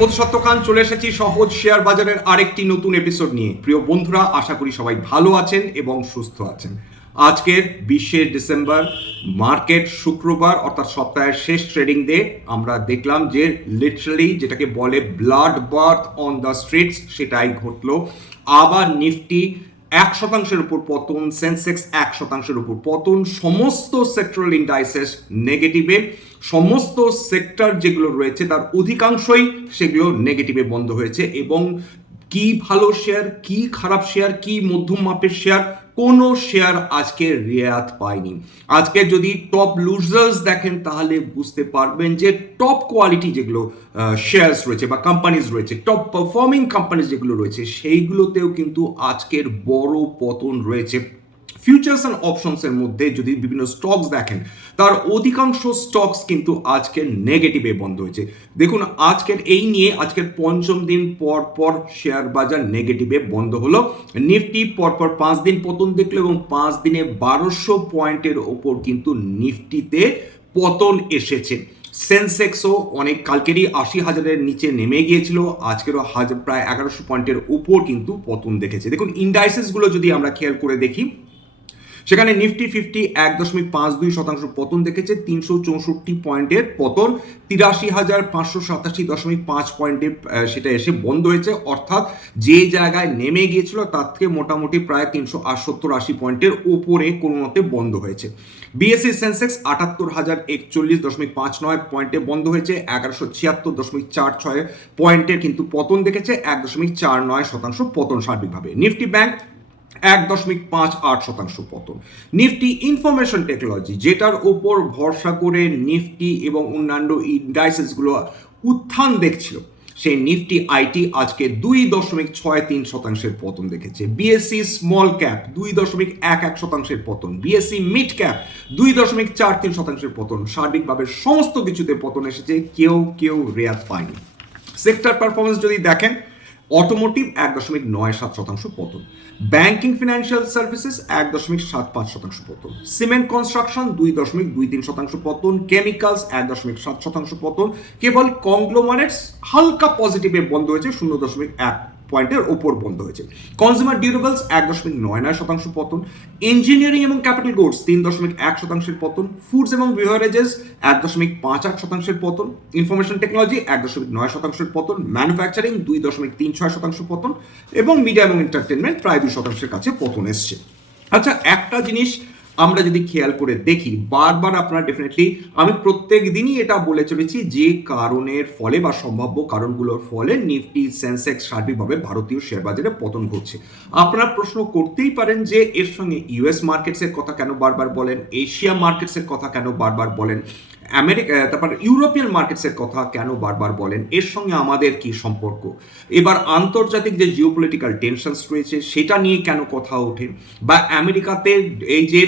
বোধসত্ত্ব খান চলে এসেছি সহজ শেয়ার বাজারের আরেকটি নতুন এপিসোড নিয়ে। প্রিয় বন্ধুরা, আশা করি সবাই ভালো আছেন এবং সুস্থ আছেন। আজকের বিশে ডিসেম্বর, মার্কেট শুক্রবার, অর্থাৎ সপ্তাহের শেষ ট্রেডিং ডে আমরা দেখলাম যে লিটারালি যেটাকে বলে blood bath on the streets সেটাই ঘটলো। আবার নিফটি এক শতাংশের উপর পতন, সেন্সেক্স এক শতাংশের উপর পতন, সমস্ত সেক্টরাল ইন্ডাইসেস নেগেটিভে সমস্ত সেক্টর যেগুলো রয়েছে তার অধিকাংশই সেগুলো নেগেটিভে বন্ধ হয়েছে এবং কি ভালো শেয়ার কি খারাপ শেয়ার কি মধ্যম মাপের শেয়ার কোনো শেয়ার আজকে রেয়াত পায়নি। আজকে যদি টপ লুজার্স দেখেন, তাহলে বুঝতে পারবেন যে টপ কোয়ালিটি যেগুলো শেয়ারস রয়েছে বা কোম্পানিজ রয়েছে টপ পারফর্মিং কোম্পানিজ যেগুলো রয়েছে, সেইগুলোতেও কিন্তু আজকের বড় পতন রয়েছে। ফিউচার্স অ্যান্ড অপশনসের মধ্যে যদি বিভিন্ন স্টকস দেখেন, তার অধিকাংশ স্টকস কিন্তু আজকে নেগেটিভে বন্ধ হয়েছে। দেখুন, আজকের এই নিয়ে আজকের পঞ্চম দিন পর পর শেয়ার বাজার নেগেটিভে বন্ধ হলো। নিফটি পরপর পাঁচ দিন পতন দেখল এবং পাঁচ দিনে বারোশো পয়েন্টের ওপর কিন্তু নিফটিতে পতন এসেছে। সেন্সেক্সও অনেক কালকেরই আশি হাজারের নিচে নেমে গিয়েছিল, আজকেরও হাজার প্রায় এগারোশো পয়েন্টের উপর কিন্তু পতন দেখেছে। দেখুন ইন্ডাইসেসগুলো যদি আমরা খেয়াল করে দেখি সেখানে নিফটি ফিফটি এক দশমিক পাঁচ দুই শতাংশ পতন দেখেছে, তিনশো চৌষট্টি পয়েন্টের পতন। তিরাশি হাজার পাঁচশো সাতাশি দশমিক পাঁচ পয়েন্টে সেটা এসে বন্ধ হয়েছে। অর্থাৎ যে জায়গায় নেমে গিয়েছিল, তার থেকে মোটামুটি প্রায় তিনশো আটসত্তর আশি পয়েন্টের ওপরে কোনো মতে বন্ধ হয়েছে। বিএসসি সেন্সেক্স আটাত্তর হাজার একচল্লিশ দশমিক পাঁচ নয় পয়েন্টে বন্ধ হয়েছে, এগারোশো ছিয়াত্তর দশমিক চার ছয় পয়েন্টের কিন্তু পতন দেখেছে, এক দশমিক চার নয় শতাংশ পতন সার্বিকভাবে। নিফটি ব্যাংক এক দশমিক পাঁচ আট শতাংশ পতন। নিফটি ইনফরমেশন টেকনোলজি, যেটার ওপর ভরসা করে নিফটি এবং অন্যান্য ইন্ডাইসেসগুলো উত্থান দেখছিল, সেই নিফটি আইটি আজকে দুই দশমিক ছয় তিন শতাংশের পতন দেখেছে। বিএসসি স্মল ক্যাপ দুই দশমিক এক এক শতাংশের পতন। বিএসসি মিড ক্যাপ দুই দশমিক চার তিন শতাংশের পতন। সার্বিকভাবে সমস্ত কিছুতে পতন এসেছে, কেউ কেউ রেয়াত পায়নি। সেক্টর পারফরমেন্স যদি দেখেন অটোমোটিভ এক দশমিক নয় সাত শতাংশ পতন। ব্যাংকিং ফিনান্সিয়াল সার্ভিসেস এক দশমিক সাত পাঁচ শতাংশ পতন। সিমেন্ট কনস্ট্রাকশন দুই দশমিক দুই তিন শতাংশ পতন। কেমিক্যালস এক দশমিক সাত শতাংশ পতন। কেবল কংগ্লোমারেটস হালকা পজিটিভে বন্ধ হয়েছে, শূন্য দশমিক এক পয়েন্টের ওপর বন্ধ হয়েছে। কনজিউমার ডিউরেবলস এক দশমিক নয় নয় শতাংশ পতন ইঞ্জিনিয়ারিং এবং ক্যাপিটাল গুডস তিন দশমিক এক শতাংশের পতন ফুডস এবং বিভারেজেস এক দশমিক পাঁচ আট শতাংশের পতন ইনফরমেশন টেকনোলজি এক দশমিক নয় শতাংশের পতন ম্যানুফ্যাকচারিং দুই দশমিক তিন ছয় শতাংশ পতন এবং মিডিয়া এবং এন্টারটেনমেন্ট প্রায় দুই শতাংশের কাছে পতন এসছে। আচ্ছা একটা জিনিস আমরা যদি খেয়াল করে দেখি, বারবার আপনারা ডেফিনেটলি আমি প্রত্যেক দিনই এটা বলে চলেছি যে কারণের ফলে বা সম্ভাব্য কারণগুলোর ফলে নিফটি সেন্সেক্স সার্বিকভাবে ভারতীয় শেয়ার বাজারে পতন ঘটছে। আপনারা প্রশ্ন করতেই পারেন যে এর সঙ্গে ইউএস মার্কেটসের কথা কেন বারবার বলেন এশিয়া মার্কেটসের কথা কেন বারবার বলেন আমেরিকা তারপর ইউরোপিয়ান মার্কেটসের কথা কেন বারবার বলেন, এর সঙ্গে আমাদের কি সম্পর্ক? এবার আন্তর্জাতিক যে জিওপলিটিক্যাল টেনশনস রয়েছে, সেটা নিয়ে কেন কথা ওঠে? বা আমেরিকাতে এই যে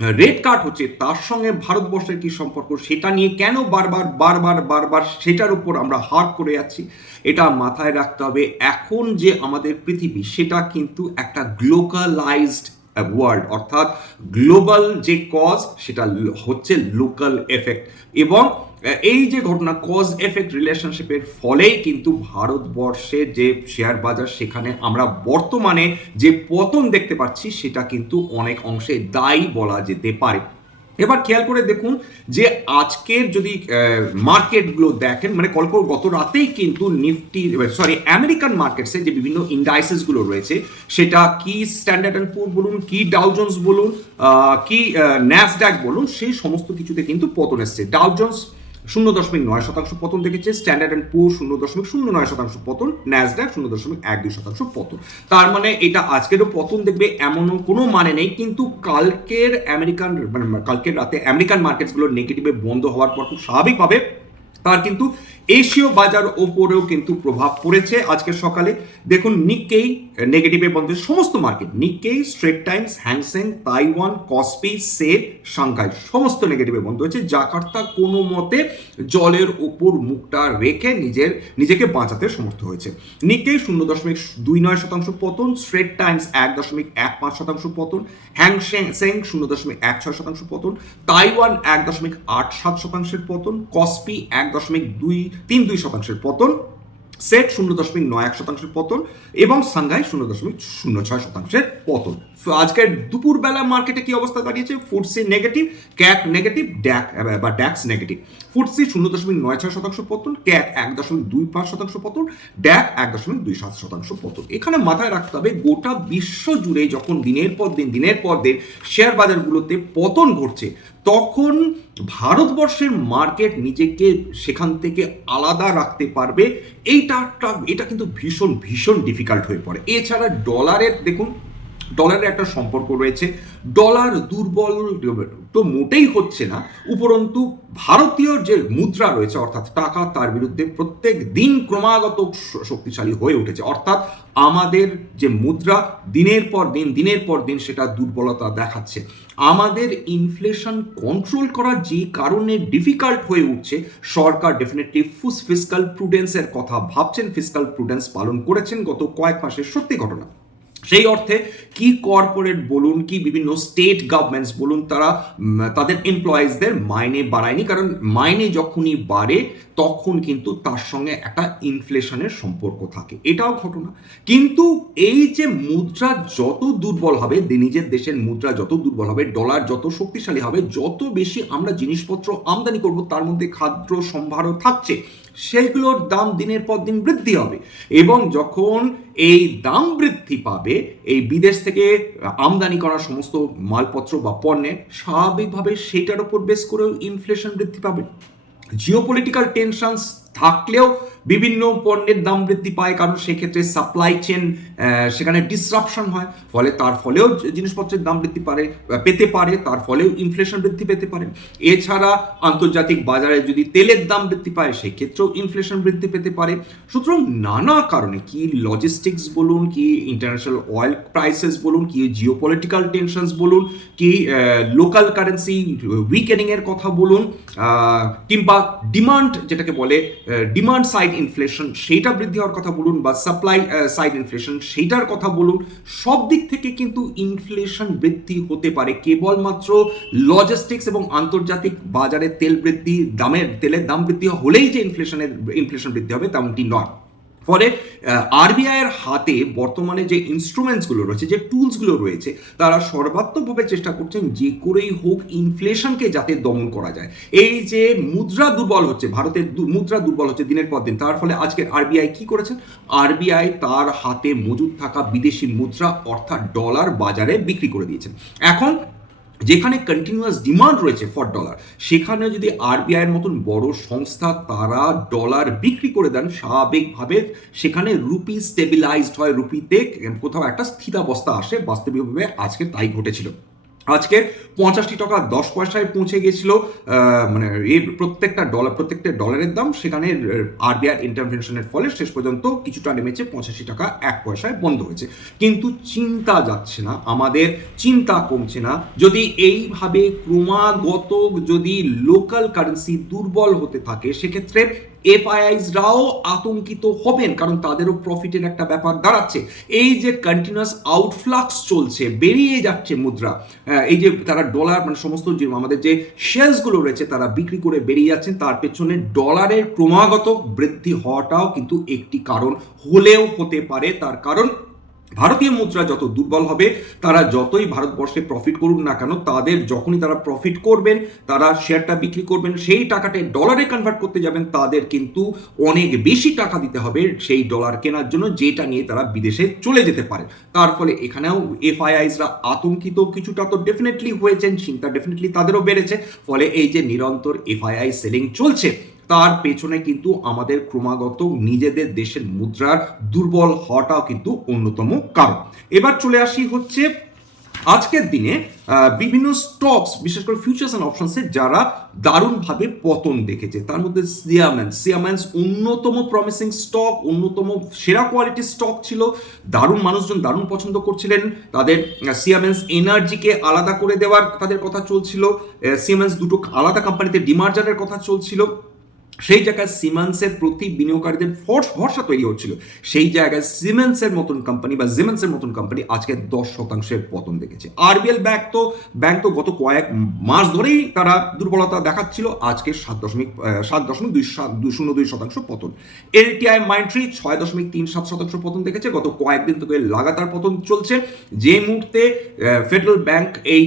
রেড কার্ড হচ্ছে তার সঙ্গে ভারতবর্ষের কি সম্পর্ক সেটা নিয়ে কেন বারবার বারবার বারবার সেটার উপর আমরা হার করে যাচ্ছি, এটা মাথায় রাখতে হবে। এখন যে আমাদের পৃথিবী, সেটা কিন্তু একটা গ্লোকালাইজড ওয়ার্ল্ড অর্থাৎ গ্লোবাল যে কজ সেটা হচ্ছে লোকাল এফেক্ট এবং এই যে ঘটনা কজ এফেক্ট রিলেশনশিপের ফলেই কিন্তু ভারতবর্ষের যে শেয়ার বাজার, সেখানে আমরা বর্তমানে যে পতন দেখতে পাচ্ছি, সেটা কিন্তু অনেক অংশে দায়ী বলা যেতে পারে। এবার খেয়াল করে দেখুন যে আজকের যদি মার্কেটগুলো দেখেন মানে কল গত রাতেই কিন্তু নিফটি সরি আমেরিকান মার্কেটসে যে বিভিন্ন ইন্ডাইসেসগুলো রয়েছে, সেটা কি স্ট্যান্ডার্ড অ্যান্ড পুর বলুন, কি ডাউজন্স বলুন কি ন্যাসড্যাক বলুন, সেই সমস্ত কিছুতে কিন্তু পতন এসছে। ডাউজন্স শূন্য দশমিক নয় শতাংশ পতন দেখেছে স্ট্যান্ডার্ড অ্যান্ড পুর শূন্য দশমিক শূন্য নয় শতাংশ পতন ন্যাসড্যাক শূন্য দশমিক এক দুই শতাংশ পতন। তার মানে এটা আজকেরও পতন দেখবে, এমনও কোনো মানে নেই, কিন্তু কালকের আমেরিকান মানে কালকের রাতে আমেরিকান মার্কেটসগুলো নেগেটিভে বন্ধ হওয়ার পর খুব স্বাভাবিকভাবে তার কিন্তু এশীয় বাজার ওপরেও কিন্তু প্রভাব পড়েছে আজকের সকালে। দেখুন নিক্কেই নেগেটিভে বন্ধ সমস্ত market Nikkei Straits Times Hang Seng Taiwan KOSPI SET Shanghai সমস্ত নেগেটিভে বন্ধ হয়েছে। জাকার্তা কোনো মতে জলের ওপর মুখটা রেখে নিজের, নিজেকে বাঁচাতে সমর্থ হয়েছে। নিক্কেই শূন্য দশমিক দুই নয় শতাংশ পতন স্ট্রেট টাইমস এক দশমিক এক পাঁচ শতাংশ পতন হ্যাংসেং শূন্য দশমিক এক ছয় শতাংশ পতন তাইওয়ান এক দশমিক আট সাত শতাংশের পতন কসপি এক দশমিক দুই তিন দুই শতাংশের পতন, সেট শূন্য দশমিক নয় এক শতাংশের পতন এবং সাংঘাই শূন্য দশমিক শূন্য ছয় শতাংশের পতন। আজকের দুপুরবেলা মার্কেটে কি অবস্থা দাঁড়িয়েছে? FTSE negative CAC negative DAX বা ড্যাক্স নেগেটিভ ফুডসি শূন্য দশমিক নয় ছয় শতাংশ পতন ক্যাক এক দশমিক দুই পাঁচ শতাংশ পতন ড্যাক এক দশমিক দুই সাত শতাংশ পতন। এখানে মাথায় রাখতে হবে, গোটা বিশ্ব জুড়ে যখন দিনের পর দিন, দিনের পর দিন শেয়ার বাজারগুলোতে পতন ঘটছে তখন ভারতবর্ষের মার্কেট নিজেকে সেখান থেকে আলাদা রাখতে পারবে। এইটা এটা কিন্তু ভীষণ ভীষণ ডিফিকাল্ট হয়ে পড়ে। এছাড়া ডলারের দেখুন ডলারের একটা সম্পর্ক রয়েছে। ডলার দুর্বল, তো মোটেই হচ্ছে না, উপরন্তু ভারতীয় যে মুদ্রা রয়েছে, অর্থাৎ টাকা, তার বিরুদ্ধে প্রত্যেক দিন ক্রমাগত শক্তিশালী হয়ে উঠেছে। অর্থাৎ আমাদের যে মুদ্রা, দিনের পর দিন, দিনের পর দিন সেটা দুর্বলতা দেখাচ্ছে। আমাদের ইনফ্লেশন কন্ট্রোল করা যে কারণে ডিফিকাল্ট হয়ে উঠছে, সরকার ডেফিনেটলি ফুস ফিসকাল প্রুডেন্সের কথা ভাবছেন ফিসকাল প্রুডেন্স পালন করেছেন গত কয়েক মাসের সত্যি ঘটনা। সেই অর্থে কি কর্পোরেট বলুন, কি বিভিন্ন স্টেট গভর্নমেন্টস বলুন, তারা তাদের এমপ্লয়িজদের মাইনে বাড়ায়নি। কারণ মাইনে যখনই বাড়ে, তখন কিন্তু তার সঙ্গে একটা ইনফ্লেশনের সম্পর্ক থাকে। এটাও ঘটনা। কিন্তু এই যে মুদ্রা যত দুর্বল হবে নিজের দেশের মুদ্রা যত দুর্বল হবে ডলার যত শক্তিশালী হবে, যত বেশি আমরা জিনিসপত্র আমদানি করব, তার মধ্যে খাদ্য সম্ভারও থাকছে। সেইগুলোর দাম দিনের পর দিন বৃদ্ধি হবে এবং যখন এই দাম বৃদ্ধি পাবে, এই বিদেশ থেকে আমদানি করা সমস্ত মালপত্র বা পণ্যের স্বাভাবিকভাবে সেটার উপর বেশ করেও ইনফ্লেশন বৃদ্ধি পাবে। জিওপলিটিক্যাল টেনশনস থাকলেও বিভিন্ন পণ্যের দাম বৃদ্ধি পায়, কারণ সেক্ষেত্রে সাপ্লাই চেন সেখানে ডিসরাপশন হয়। ফলে তার ফলেও জিনিসপত্রের দাম বৃদ্ধি পারে পেতে পারে, তার ফলেও ইনফ্লেশন বৃদ্ধি পেতে পারে। এছাড়া আন্তর্জাতিক বাজারে যদি তেলের দাম বৃদ্ধি পায়, সেক্ষেত্রেও ইনফ্লেশন বৃদ্ধি পেতে পারে। সুতরাং নানা কারণে কি লজিস্টিক্স বলুন, কি ইন্টারন্যাশনাল অয়েল প্রাইসেস বলুন, কি জিওপলিটিক্যাল টেনশনস বলুন, কি লোকাল কারেন্সি উইকেনিং এর কথা বলুন কিংবা ডিমান্ড যেটাকে বলে ডিমান্ড সাইড ইনফ্লেশন সেইটা বৃদ্ধি হওয়ার কথা বলুন বা সাপ্লাই সাইড ইনফ্লেশন সেইটার কথা বলুন, সব দিক থেকে কিন্তু ইনফ্লেশন বৃদ্ধি হতে পারে। কেবলমাত্র লজিস্টিক্স এবং আন্তর্জাতিক বাজারে তেল বৃদ্ধি, দামের, তেলের দাম বৃদ্ধি হলেই যে ইনফ্লেশনের ইনফ্লেশন বৃদ্ধি হবে, তেমনটি নয়। ফলে আরবিআই এর হাতে বর্তমানে যে ইনস্ট্রুমেন্টসগুলো রয়েছে, যে টুলসগুলো রয়েছে, তারা সর্বাত্মকভাবে চেষ্টা করছেন যে করেই হোক ইনফ্লেশনকে যাতে দমন করা যায়। এই যে মুদ্রা দুর্বল হচ্ছে, ভারতের মুদ্রা দুর্বল হচ্ছে দিনের পর দিন, তার ফলে আজকের আরবিআই কি করেছেন? আরবিআই তার হাতে মজুদ থাকা বিদেশি মুদ্রা, অর্থাৎ ডলার বাজারে বিক্রি করে দিয়েছেন। এখন যেখানে কন্টিনিউয়াস ডিমান্ড রয়েছে ফর ডলার সেখানে যদি আরবিআই এর মতন বড় সংস্থা তারা ডলার বিক্রি করে দেন, স্বাভাবিকভাবে সেখানে রুপি স্টেবিলাইজড হয় রুপিতে কোথাও একটা স্থিতাবস্থা আসে, বাস্তবিকভাবে আজকে তাই ঘটেছিল। আজকে পঁচাশি টাকা দশ পয়সায় পৌঁছে গেছিল মানে এর প্রত্যেকটা ডলার প্রত্যেকটা ডলারের দাম, সেখানে আরবিআই ইন্টারভেনশনের ফলে শেষ পর্যন্ত কিছুটা নেমেছে পঁচাশি টাকা এক পয়সায় বন্ধ হয়েছে। কিন্তু চিন্তা যাচ্ছে না, আমাদের চিন্তা কমছে না। যদি এইভাবে ক্রমাগত যদি লোকাল কারেন্সি দুর্বল হতে থাকে, সেক্ষেত্রে এফআইআইসরাও আতঙ্কিত হবেন, কারণ তাদেরও প্রফিটের একটা ব্যাপার দাঁড়াচ্ছে। এই যে কন্টিনিউয়াস আউটফ্লাক্স চলছে, বেরিয়ে যাচ্ছে মুদ্রা এই যে তারা ডলার মানে সমস্ত যে আমাদের যে শেয়ারসগুলো রয়েছে, তারা বিক্রি করে বেরিয়ে যাচ্ছেন। তার পেছনে ডলারের ক্রমাগত বৃদ্ধি হওয়াটাও কিন্তু একটি কারণ হলেও হতে পারে। তার কারণ ভারতীয় মুদ্রা যত দুর্বল হবে, তারা যতই ভারতবর্ষে প্রফিট করুন না কেন, তাদের যখনই তারা প্রফিট করবেন, তারা শেয়ারটা বিক্রি করবেন, সেই টাকাটা ডলারে কনভার্ট করতে যাবেন, তাদের কিন্তু অনেক বেশি টাকা দিতে হবে সেই ডলার কেনার জন্য, যেটা নিয়ে তারা বিদেশে চলে যেতে পারে। তার ফলে এখানেও এফআইআইসরা আতঙ্কিত কিছুটা তো ডেফিনেটলি হয়েছেন, চিন্তা ডেফিনেটলি তাদেরও বেড়েছে, ফলে এই যে নিরন্তর এফআইআই সেলিং চলছে তার পেছনে কিন্তু আমাদের ক্রমাগত নিজেদের দেশের মুদ্রার দুর্বল হওয়াটাও কিন্তু অন্যতম কারণ। এবার চলে আসি হচ্ছে আজকের দিনে বিভিন্ন স্টকস, বিশেষ করে ফিউচার্স অ্যান্ড অপশনসে যারা দারুণভাবে পতন দেখেছে। তার মধ্যে সিয়ামেন্স সিয়ামেন্স অন্যতম প্রমিসিং স্টক অন্যতম সেরা কোয়ালিটির স্টক ছিল। দারুণ মানুষজন দারুণ পছন্দ করছিলেন। তাদের সিয়ামেন্স এনার্জিকে আলাদা করে দেওয়ার তাদের কথা চলছিল। সিয়ামেন্স দুটো আলাদা কোম্পানিতে ডিমার্জারের কথা চলছিল। সেই জায়গায় সিমেন্সের প্রতি বিনিয়োগকারীদের ফোর্স ভরসা তৈরি হচ্ছিল। সেই জায়গায় সিমেন্সের মতন কোম্পানি বা জিমেন্সের মতন কোম্পানি আজকে দশ শতাংশের পতন দেখেছে। আরবিএল ব্যাংক তো ব্যাংক তো গত কয়েক মাস ধরেই তারা দুর্বলতা দেখাচ্ছিল। আজকে সাত দশমিক সাত দশমিক দুই সাত, দুই শূন্য দুই শতাংশ পতন। এলটিআই মাইন্ট্রি ছয় দশমিক তিন সাত শতাংশ পতন দেখেছে। গত কয়েকদিন থেকে লাগাতার পতন চলছে। যে মুহূর্তে ফেডারেল ব্যাংক এই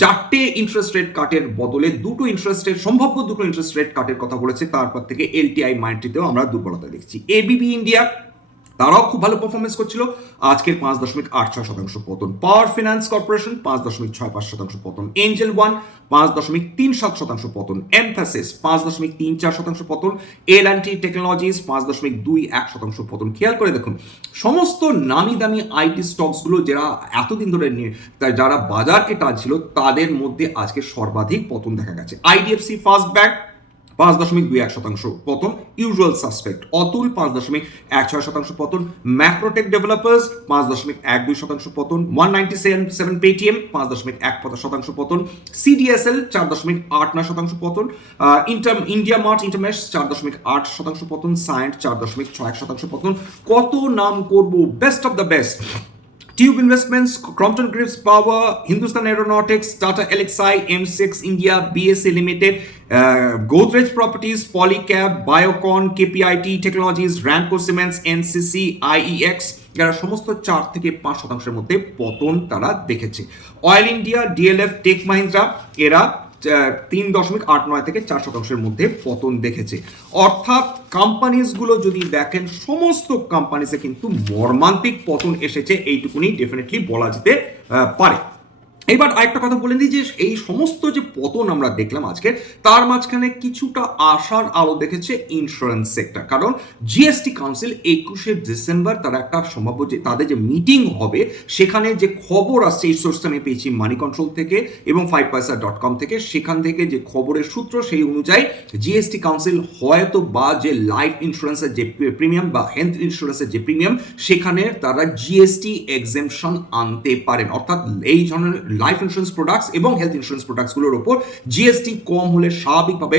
চারটে ইন্টারেস্ট রেট কাটের বদলে দুটো ইন্টারেস্ট রেট সম্ভাব্য দুটো ইন্টারেস্ট রেট কাটের কথা বলেছে। তারপর থেকে এলটিআই মাইন্ট্রিতেও আমরা দুর্বলতা দেখছি। এবিবি ইন্ডিয়া, তারাও খুব ভালো পারফরমেন্স করছিল। আজকের পাঁচ দশমিক আট ছয় শতাংশ পতন। পাওয়ার ফিনান্স কর্পোরেশন, পাঁচ দশমিক ছয় পাঁচ শতাংশ পতন। এঞ্জেল ওয়ান, পাঁচ দশমিক তিন সাত শতাংশ পতন। এমফাসিস, পাঁচ দশমিক তিন চার শতাংশ পতন। এল অ্যান্ড টি টেকনোলজিস, পাঁচ দশমিক দুই এক শতাংশ পতন। খেয়াল করে দেখুন, সমস্ত নামি দামি আইটি স্টকসগুলো যারা এতদিন ধরে নিয়ে যারা বাজারকে টানছিল, তাদের মধ্যে আজকে সর্বাধিক পতন দেখা গেছে। আইডিএফসি ফার্স্ট ব্যাংক পাঁচ দশমিক দুই এক শতাংশ পতন ইউজুয়াল সাসপেক্ট অতুল, পাঁচ দশমিক এক ছয় শতাংশ পতন ম্যাক্রোটেক ডেভেলপার্স পাঁচ দশমিক এক দুই শতাংশ পতন one ninety seven seven Paytm পাঁচ দশমিক এক শতাংশ পতন সিডিএসএল চার দশমিক আট নয় শতাংশ পতন ইন্টার ইন্ডিয়া মার্ট ইন্টারমেশ চার দশমিক আট শতাংশ পতন সায়েন্ট চার দশমিক ছয় এক শতাংশ পতন। কত নাম করব? Best of the best tube investments Crompton Greaves power Hindustan aeronautics Tata Elxsi M six India BSE limited Godrej properties Polycab Biocon KPIT technologies Ramco cements NCC IEX এরা সমস্ত চার থেকে পাঁচ শতাংশের মধ্যে পতন তারা দেখেছে। Oil India DLF tech Mahindra এরা তিন দশমিক আট নয় থেকে চার শতাংশের মধ্যে পতন দেখেছে। অর্থাৎ কোম্পানিজগুলো যদি দেখেন, সমস্ত কোম্পানিসে কিন্তু মর্মান্তিক পতন এসেছে, এইটুকুনি ডেফিনেটলি বলা যেতে পারে। এবার আরেকটা কথা বলে দিই যে এই সমস্ত যে পতন আমরা দেখলাম আজকে তার মাঝখানে কিছুটা আশার আলো দেখেছে ইন্স্যুরেন্স সেক্টর কারণ জিএসটি কাউন্সিল একুশে ডিসেম্বর তারা একটা সম্ভাব্য যে তাদের যে মিটিং হবে, সেখানে যে খবর আসছে এই সোর্সটা আমি পেয়েছি মানি কন্ট্রোল থেকে এবং ফাইভ পয়সা ডট কম থেকে। সেখান থেকে যে খবরের সূত্র সেই অনুযায়ী জিএসটি কাউন্সিল হয়তো বা যে লাইফ ইন্স্যুরেন্সের যে প্রিমিয়াম বা হেলথ ইন্স্যুরেন্সের যে প্রিমিয়াম সেখানে তারা জিএসটি এক্সেমশন আনতে পারেন। অর্থাৎ এই ধরনের লাইফ ইন্স্যুরেন্স প্রোডাক্টস এবং হেলথ ইন্স্যুরেন্স প্রোডাক্টসগুলোর ওপর জিএসটি কম হলে স্বাভাবিকভাবে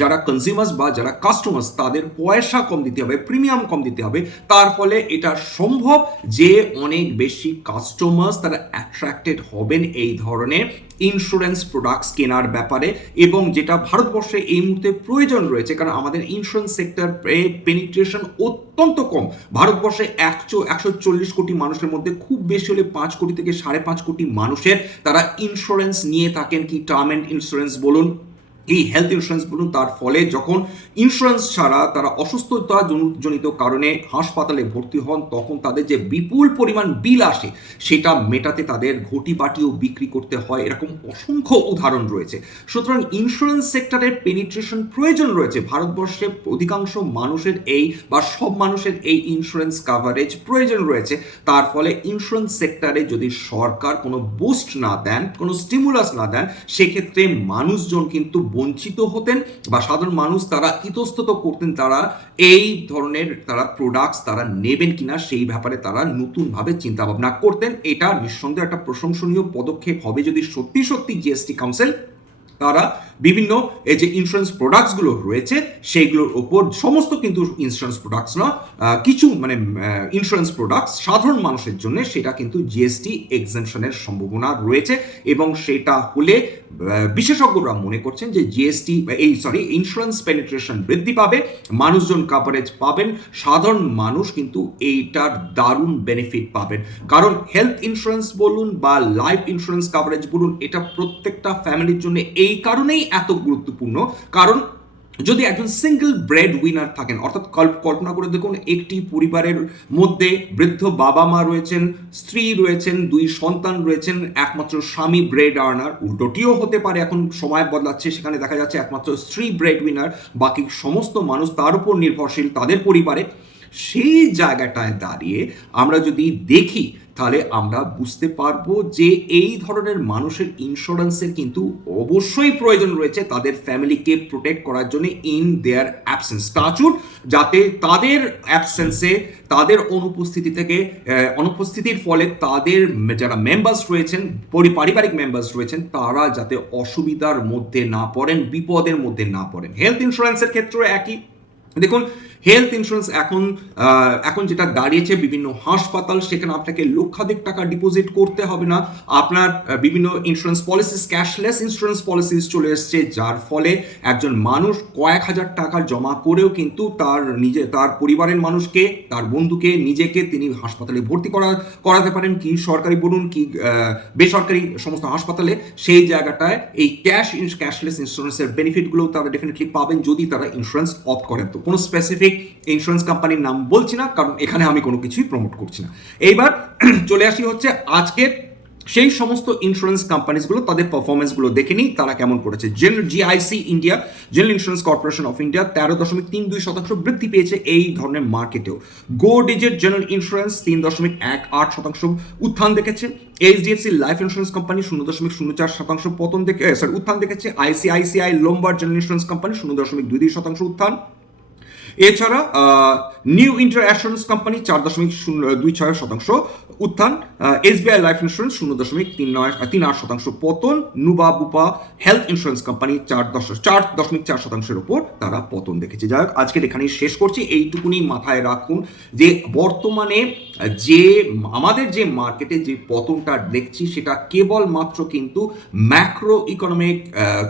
যারা কনজিউমার্স বা যারা কাস্টমার্স তাদের পয়সা কম দিতে হবে প্রিমিয়াম কম দিতে হবে। তার ফলে এটা সম্ভব যে অনেক বেশি কাস্টমার্স তারা অ্যাট্রাক্টেড হবেন এই ধরনের ইন্স্যুরেন্স প্রোডাক্টস কেনার ব্যাপারে এবং যেটা ভারতবর্ষে এই মুহূর্তে প্রয়োজন রয়েছে, কারণ আমাদের ইন্স্যুরেন্স সেক্টর পেনিট্রেশন অত্যন্ত কম। ভারতবর্ষে একশো একশো চল্লিশ কোটি মানুষের মধ্যে খুব বেশি হলে পাঁচ কোটি থেকে সাড়ে পাঁচ কোটি মানুষের তারা ইন্স্যুরেন্স নিয়ে থাকেন। কি টার্ম অ্যান্ড ইন্স্যুরেন্স বলুন এই হেলথ ইন্স্যুরেন্স বলুন, তার ফলে যখন ইন্স্যুরেন্স ছাড়া তারা অসুস্থতা জন- জনিত কারণে হাসপাতালে ভর্তি হন, তখন তাদের যে বিপুল পরিমাণ বিল আসে, সেটা মেটাতে তাদের ঘটি বাটিও বিক্রি করতে হয়। এরকম অসংখ্য উদাহরণ রয়েছে। সুতরাং ইন্স্যুরেন্স সেক্টরের পেনিট্রেশন প্রয়োজন রয়েছে। ভারতবর্ষে অধিকাংশ মানুষের এই বা সব মানুষের এই ইন্স্যুরেন্স কাভারেজ প্রয়োজন রয়েছে। তার ফলে ইন্স্যুরেন্স সেক্টরে যদি সরকার কোনো বুস্ট না দেন, কোনো স্টিমুলাস না দেন, সেক্ষেত্রে মানুষজন কিন্তু বঞ্চিত হতেন বা সাধারণ মানুষ তারা ইতস্তত করতেন তারা, এই ধরনের তারা প্রোডাক্টস তারা নেবেন কিনা সেই ব্যাপারে তারা নতুনভাবে চিন্তা ভাবনা করতেন। এটা নিঃসন্দেহে একটা প্রশংসনীয় পদক্ষেপ হবে যদি সত্যি সত্যি জিএসটি কাউন্সিল তারা বিভিন্ন এই যে ইন্স্যুরেন্স প্রোডাক্টসগুলো রয়েছে, সেইগুলোর ওপর সমস্ত কিন্তু ইন্স্যুরেন্স প্রোডাক্টস না কিছু মানে ইন্স্যুরেন্স প্রোডাক্টস সাধারণ মানুষের জন্য সেটা কিন্তু জিএসটি এক্সেমশনের সম্ভাবনা রয়েছে এবং সেটা হলে বিশেষজ্ঞরা মনে করছেন যে জিএসটি এই সরি ইন্স্যুরেন্স পেনিট্রেশন বৃদ্ধি পাবে, মানুষজন কাভারেজ পাবেন, সাধারণ মানুষ কিন্তু এইটার দারুণ বেনিফিট পাবেন। কারণ হেলথ ইন্স্যুরেন্স বলুন বা লাইফ ইন্স্যুরেন্স কাভারেজ বলুন, এটা প্রত্যেকটা ফ্যামিলির জন্য এই কারণেই এত গুরুত্বপূর্ণ। কারণ যদি একজন সিঙ্গেল ব্রেড উইনার থাকেন, অর্থাৎ কল্প- কল্পনা করে দেখুন, একটি পরিবারের মধ্যে বৃদ্ধ বাবা মা রয়েছেন, স্ত্রী রয়েছেন, দুই সন্তান রয়েছেন, একমাত্র স্বামী ব্রেড আর্নার উল্টোটিও হতে পারে, এখন সময় বদলাচ্ছে, সেখানে দেখা যাচ্ছে একমাত্র স্ত্রী ব্রেড উইনার বাকি সমস্ত মানুষ তার উপর নির্ভরশীল তাদের পরিবারে। সেই জায়গাটায় দাঁড়িয়ে আমরা যদি দেখি তাহলে আমরা বুঝতে পারব যে এই ধরনের মানুষের ইন্স্যুরেন্সের কিন্তু অবশ্যই প্রয়োজন রয়েছে তাদের ফ্যামিলিকে প্রোটেক্ট করার জন্য ইন দেয়ার অ্যাবসেন্স টাচুট যাতে তাদের অ্যাবসেন্সে তাদের অনুপস্থিতি থেকে অনুপস্থিতির ফলে তাদের যারা মেম্বার্স রয়েছেন পরি- পারিবারিক মেম্বার্স রয়েছেন, তারা যাতে অসুবিধার মধ্যে না পড়েন, বিপদের মধ্যে না পড়েন। হেলথ ইন্স্যুরেন্সের ক্ষেত্রে একই দেখুন হেলথ ইন্স্যুরেন্স এখন এখন যেটা দাঁড়িয়েছে বিভিন্ন হাসপাতাল, সেখানে আপনাকে লক্ষাধিক টাকা ডিপোজিট করতে হবে না। আপনার বিভিন্ন insurance policies cashless insurance policies চলে এসছে, যার ফলে একজন মানুষ কয়েক হাজার টাকা জমা করেও কিন্তু তার নিজে, তার পরিবারের মানুষকে, তার বন্ধুকে, নিজেকে তিনি হাসপাতালে ভর্তি করা, করাতে পারেন। কি সরকারি বলুন, কি বেসরকারি সমস্ত হাসপাতালে, সেই জায়গাটায় এই ক্যাশ ক্যাশলেস ইন্স্যুরেন্সের বেনিফিটগুলো তারা ডেফিনেটলি পাবেন, যদি তারা ইন্স্যুরেন্স অফ করেন তো। কোনো স্পেসিফিক ইন্স্যুরেন্স কোম্পানির নাম বলছি না, কারণ এখানে আমি কোনো কিছুই প্রমোট করছি না। এইবার চলে আসি হচ্ছে আজকে সেই সমস্ত ইন্স্যুরেন্স কোম্পানিজগুলো তাদের পারফরমেন্সগুলো দেখে নিই, তারা কেমন করেছে। General GIC India general insurance corporation of India তেরো দশমিক তিন দুই শতাংশ বৃদ্ধি পেয়েছে এই ধরনের মার্কেটেও গো ডিজিট জেনারেল ইন্স্যুরেন্স তিন দশমিক এক আট শতাংশ উত্থান দেখেছে। এইচডিএফসি লাইফ ইন্স্যুরেন্স কোম্পানি শূন্য দশমিক শূন্য চার শতাংশ পতন দেখে সরি উত্থান দেখেছে। ICICI Lombard general insurance company শূন্য দশমিক দুই দুই শতাংশ উত্থান। এছাড়া নিউ ইন্টার অ্যাসুরেন্স কোম্পানি চার দশমিক শূন্য দুই ছয় শতাংশ উত্থান। এসবিআই লাইফ ইন্স্যুরেন্স শূন্য দশমিক তিন নয় তিন আট শতাংশ পতন। Niva Bupa health insurance company চার দশ, চার দশমিক চার শতাংশের ওপর তারা পতন দেখেছে। যাই হোক, আজকের এখানেই শেষ করছি। এইটুকুনি মাথায় রাখুন যে বর্তমানে যে, আমাদের যে মার্কেটে যে পতনটা দেখছি, সেটা কেবলমাত্র কিন্তু ম্যাক্রো ইকোনমিক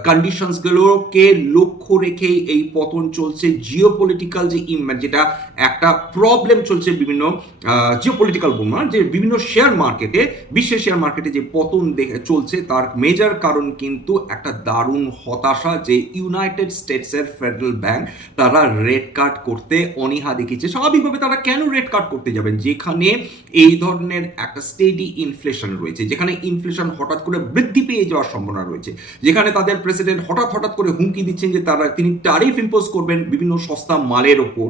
কন্ডিশনসগুলোকে লক্ষ্য রেখেই এই পতন চলছে। জিও পলিটিক্যাল যে যেটা একটা প্রবলেম চলছে বিভিন্ন জিও পলিটিক্যাল যে বিভিন্ন শেয়ার মার্কেটে বিশ্বের শেয়ার মার্কেটে যে পতন চলছে, তার মেজর কারণ কিন্তু একটা দারুণ হতাশা যে ইউনাইটেড স্টেটসের ফেডারেল ব্যাংক তারা রেড কার্ড করতে অনীহা দেখিয়েছে। স্বাভাবিকভাবে তারা কেন রেড কার্ড করতে যাবেন? যেখানে এই ধরনের একটা স্টেডি ইনফ্লেশন রয়েছে, যেখানে ইনফ্লেশন হঠাৎ করে বৃদ্ধি পেয়ে যাওয়ার সম্ভাবনা রয়েছে। যেখানে তাদের প্রেসিডেন্ট হঠাৎ হঠাৎ করে হুমকি দিচ্ছেন যে তারা, তিনি ট্যারিফ ইম্পোজ করবেন বিভিন্ন সস্তা মালের ওপর।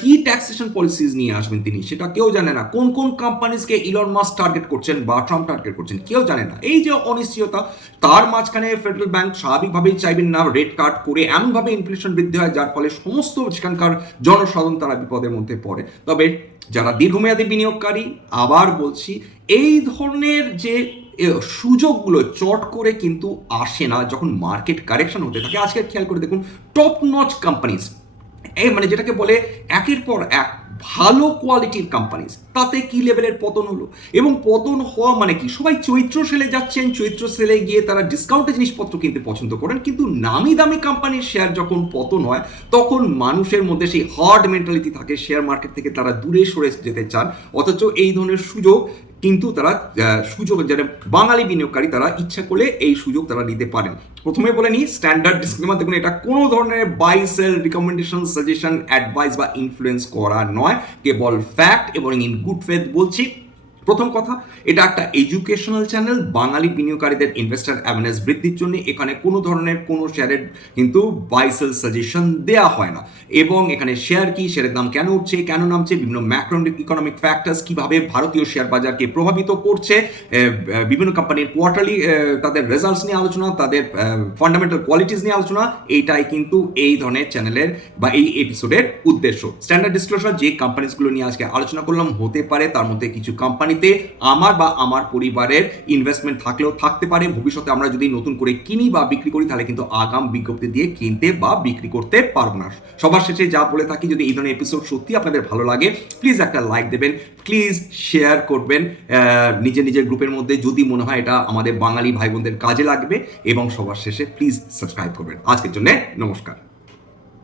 কি ট্যাক্সেশন পলিসিস নিয়ে আসবেন তিনি সেটা কেউ জানে না। কোন কোন কোম্পানিজকে ইলন মাস টার্গেট করছেন বা ট্রাম্প টার্গেট করছেন কেউ জানে না। এই যে অনিশ্চয়তা, তার মাঝখানে ফেডারেল ব্যাংক স্বাভাবিকভাবেই চাইবেন না রেড কার্ড করে এমনভাবে ইনফ্লেশন বৃদ্ধি হয়, যার ফলে সমস্ত সেখানকার জনসাধারণ তারা বিপদের মধ্যে পড়ে। তবে যারা দীর্ঘমেয়াদী বিনিয়োগকারী, আবার বলছি, এই ধরনের যে সুযোগগুলো চট করে কিন্তু আসে না যখন মার্কেট কারেকশন হতে থাকে। আজকে খেয়াল করে দেখুন টপ নচ কোম্পানিজ এই মানে যেটাকে বলে একের পর এক ভালো কোয়ালিটির কোম্পানিজ তাতে কি লেভেলের পতন হলো? এবং পতন হওয়া মানে কি? সবাই চৈত্র সেলে যাচ্ছেন চৈত্র সেলে গিয়ে তারা ডিসকাউন্টে জিনিসপত্র কিনতে পছন্দ করেন, কিন্তু নামি দামি কোম্পানির শেয়ার যখন পতন হয়, তখন মানুষের মধ্যে সেই হার্ড মেন্টালিটি থাকে শেয়ার মার্কেট থেকে তারা দূরে সরে যেতে চান, অথচ এই ধরনের সুযোগ কিন্তু তারা সুযোগ, যারা বাঙালি বিনিয়োগকারী, তারা ইচ্ছা করলে এই সুযোগ তারা নিতে পারেন। প্রথমে বলে নিই স্ট্যান্ডার্ড ডিসক্লেমার দেখুন, এটা কোনো ধরনের buy sell recommendation suggestion advice বা ইনফ্লুয়েন্স করা নয়। কেবল ফ্যাক্ট এবং ইন গুড ফেথ বলছি। প্রথম কথা, এটা একটা এডুকেশনাল চ্যানেল বাঙালি বিনিয়োগকারীদের ইনভেস্টার অ্যাওয়ারনেস বৃদ্ধির জন্য এখানে কোনো ধরনের কোনো শেয়ারের কিন্তু বাইসেল সাজেশন দেওয়া হয় না। এবং এখানে শেয়ার কি শেয়ারের দাম কেন উঠছে, কেন নামছে, বিভিন্ন ম্যাক্রো ইকোনমিক ফ্যাক্টরস কীভাবে ভারতীয় শেয়ার বাজারকে প্রভাবিত করছে বিভিন্ন কোম্পানির কোয়ার্টারলি তাদের রেজাল্টস নিয়ে আলোচনা, তাদের ফান্ডামেন্টাল কোয়ালিটিস নিয়ে আলোচনা, এইটাই কিন্তু এই ধরনের চ্যানেলের বা এই এপিসোডের উদ্দেশ্য। স্ট্যান্ডার্ড ডিসক্লোজার যে কোম্পানিজগুলো নিয়ে আজকে আলোচনা করলাম, হতে পারে তার মধ্যে কিছু কোম্পানিতে আমার বা আমার পরিবারের ইনভেস্টমেন্ট থাকলেও থাকতে পারে। ভবিষ্যতে আমরা যদি নতুন করে কিনি বা বিক্রি করি, তাহলে কিন্তু আগাম বিজ্ঞপ্তি দিয়ে কিনতে বা বিক্রি করতে পারব না। সবার শেষে যা বলে থাকি, যদি এই ধরনের এপিসোড সত্যি আপনাদের ভালো লাগে প্লিজ একটা লাইক দেবেন প্লিজ শেয়ার করবেন নিজের নিজের গ্রুপের মধ্যে যদি মনে হয় এটা আমাদের বাঙালি ভাই বোনদের কাজে লাগবে, এবং সবার শেষে প্লিজ সাবস্ক্রাইব করবেন। আজকের জন্য নমস্কার।